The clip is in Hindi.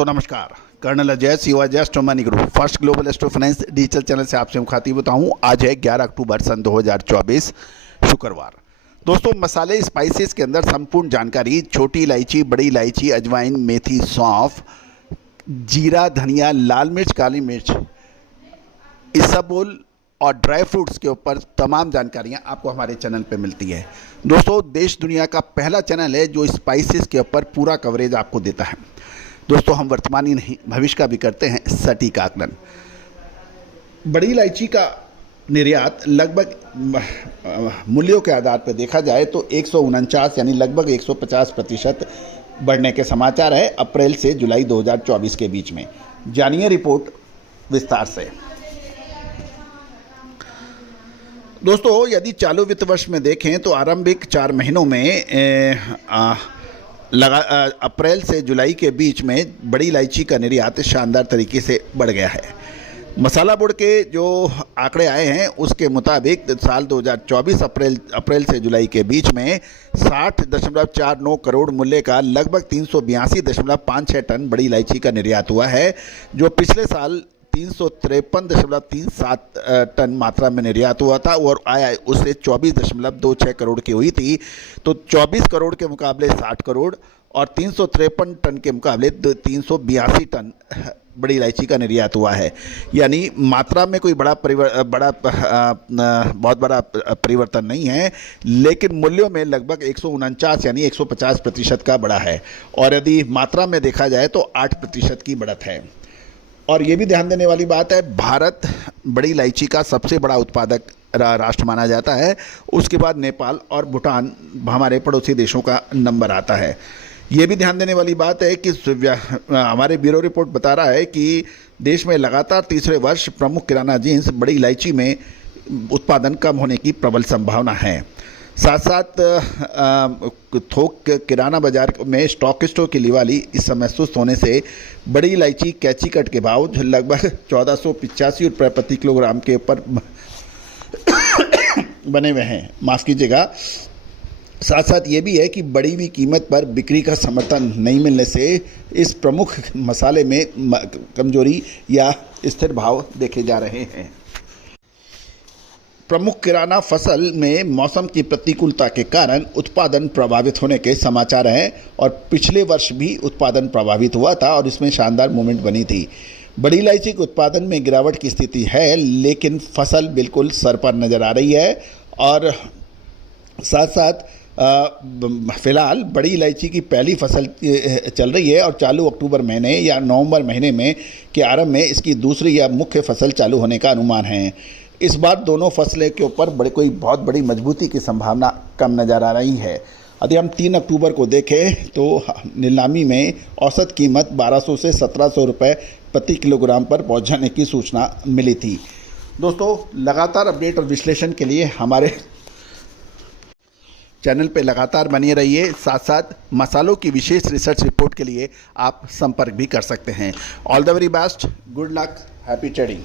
दोस्तों नमस्कार। कर्नल अजय युवा just money group first global astro finance digital channel से आपसे मुखातिब होता हूं। आज है 11 अक्टूबर सन 2024 शुक्रवार। दोस्तों मसाले स्पाइसेस के अंदर संपूर्ण जानकारी, छोटी इलायची, बड़ी इलायची, अजवाइन, मेथी, सौंफ, जीरा, धनिया, लाल मिर्च, काली मिर्च, इसबगोल और ड्राई फ्रूट्स के ऊपर तमाम जानकारियां आपको हमारे चैनल पे मिलती है। दोस्तों देश दुनिया का पहला चैनल है जो स्पाइसेस के ऊपर पूरा कवरेज आपको देता है। दोस्तों हम वर्तमान ही नहीं भविष्य का भी करते हैं सटीक आकलन। बड़ी इलायची का निर्यात लगभग मूल्यों के आधार पर देखा जाए तो 149 यानी लगभग 150% बढ़ने के समाचार है अप्रैल से जुलाई 2024 के बीच में। जानिए रिपोर्ट विस्तार से। दोस्तों यदि चालू वित्त वर्ष में देखें तो आरंभिक 4 महीनों में अप्रैल से जुलाई के बीच में बड़ी इलायची का निर्यात शानदार तरीके से बढ़ गया है। मसाला बोर्ड के जो आंकड़े आए हैं उसके मुताबिक साल 2024 अप्रैल से जुलाई के बीच में 60.49 करोड़ मूल्य का लगभग 382.56 टन बड़ी इलायची का निर्यात हुआ है, जो पिछले साल 353.37 टन मात्रा में निर्यात हुआ था और आय उससे 24.26 करोड़ की हुई थी। तो 24 करोड़ के मुकाबले 60 करोड़ और 353 टन के मुकाबले 382 टन बड़ी इलायची का निर्यात हुआ है। यानी मात्रा में कोई बहुत बड़ा परिवर्तन नहीं है, लेकिन मूल्यों में लगभग 149 यानी 150% का बढ़ा है और यदि मात्रा में देखा जाए तो 8% की बढ़त है। और ये भी ध्यान देने वाली बात है, भारत बड़ी इलायची का सबसे बड़ा उत्पादक राष्ट्र माना जाता है। उसके बाद नेपाल और भूटान हमारे पड़ोसी देशों का नंबर आता है। ये भी ध्यान देने वाली बात है कि हमारे ब्यूरो रिपोर्ट बता रहा है कि देश में लगातार तीसरे वर्ष प्रमुख किराना जिन्स बड़ी इलायची में उत्पादन कम होने की प्रबल संभावना है। साथ साथ थोक किराना बाजार में स्टॉकिस्टों की लिवाली इस समय सुस्त होने से बड़ी इलायची कैची कट के भाव जो लगभग 1485 रुपये प्रति किलोग्राम के ऊपर बने हुए हैं। माफ़ कीजिएगा। साथ साथ ये भी है कि बढ़ी हुई कीमत पर बिक्री का समर्थन नहीं मिलने से इस प्रमुख मसाले में कमजोरी या स्थिर भाव देखे जा रहे हैं। प्रमुख किराना फसल में मौसम की प्रतिकूलता के कारण उत्पादन प्रभावित होने के समाचार हैं और पिछले वर्ष भी उत्पादन प्रभावित हुआ था और इसमें शानदार मूवमेंट बनी थी। बड़ी इलायची के उत्पादन में गिरावट की स्थिति है, लेकिन फसल बिल्कुल सर पर नज़र आ रही है। और साथ साथ फिलहाल बड़ी इलायची की पहली फसल चल रही है और चालू अक्टूबर महीने या नवंबर महीने में के आरंभ में इसकी दूसरी या मुख्य फसल चालू होने का अनुमान है। इस बार दोनों फसलें के ऊपर कोई बहुत बड़ी मजबूती की संभावना कम नज़र आ रही है। यदि हम 3 अक्टूबर को देखें तो नीलामी में औसत कीमत 1200 से 1700 रुपये प्रति किलोग्राम पर पहुंच जाने की सूचना मिली थी। दोस्तों लगातार अपडेट और विश्लेषण के लिए हमारे चैनल पे लगातार बने रहिए। साथ साथ मसालों की विशेष रिसर्च रिपोर्ट के लिए आप संपर्क भी कर सकते हैं। All the very best, good luck, happy trading.